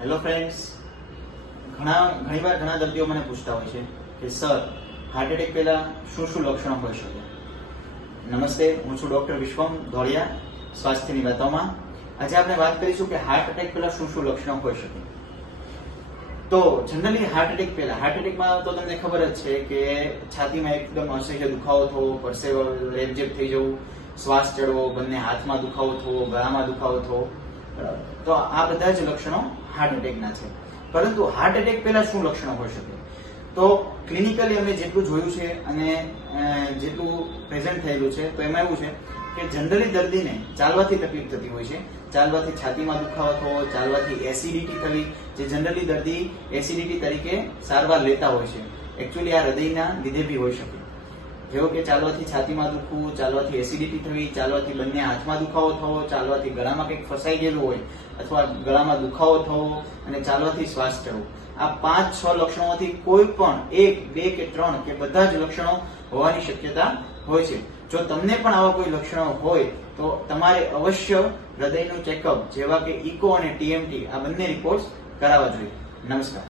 Hello friends, ઘણીવાર ઘણા દર્દીઓ મને પૂછતા હોય છે કે સર, હાર્ટ એટેક પહેલા શું શું લક્ષણો હોઈ શકે? નમસ્તે, હું છું ડોક્ટર વિશ્વમ ધોળિયા, સ્વાસ્થ્યની વાતોમાં. આજે આપણે વાત કરીશું કે હાર્ટ એટેક પહેલા શું શું લક્ષણો હોઈ શકે. તો જનરલી હાર્ટ એટેકમાં તો તમને ખબર જ છે કે છાતીમાં એકદમ અસહ્ય દુખાવો થવો, પરસેવો રેબઝેબ થઈ જવું, શ્વાસ ચડવો, બંને હાથમાં દુખાવો થવો, ગળામાં દુખાવો થવો. તો આ બધા જ લક્ષણો હાર્ટ એટેકના છે. પરંતુ હાર્ટ એટેક પહેલા શું લક્ષણો હોઈ શકે? તો ક્લિનિકલી અમે જેટલું જોયું છે અને જેટલું પ્રેઝન્ટ થયેલું છે, તો એમાં એવું છે કે જનરલી દર્દીને ચાલવાથી તકલીફ થતી હોય છે. ચાલવાથી છાતીમાં દુખાવો થવો, ચાલવાથી એસિડિટી થવી, જે જનરલી દર્દી એસિડિટી તરીકે સારવાર લેતા હોય છે. એકચ્યુઅલી આ હૃદયના લીધે બી હોઈ શકે. જેવો કે ચાલવાથી છાતીમાં દુખવું, ચાલવાથી એસિડિટી થવી, ચાલવાથી બંને હાથમાં દુખાવો થવો, ચાલવાથી ગળામાં કંઈક ફસાઈ ગયેલું હોય અથવા ગળામાં દુખાવો થવો અને ચાલવાથી શ્વાસ ચડવો. આ 5-6 લક્ષણોમાંથી કોઈ પણ 1, 2 કે 3 કે બધા જ લક્ષણો હોવાની શક્યતા હોય છે. જો તમને પણ આવા કોઈ લક્ષણો હોય તો તમારે અવશ્ય હૃદયનું ચેકઅપ જેવા કે ઇકો અને TMT આ બંને રિપોર્ટ્સ કરાવવા જોઈએ. નમસ્કાર.